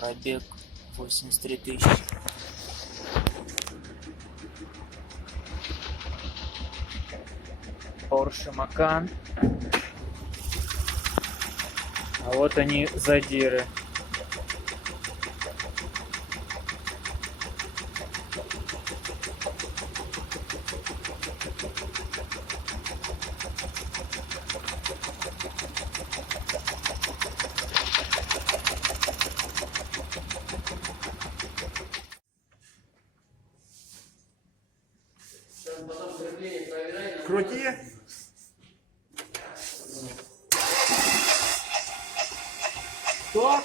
Пробег 83 тысячи. Porsche Macan. А вот они, задиры. Крути. Что?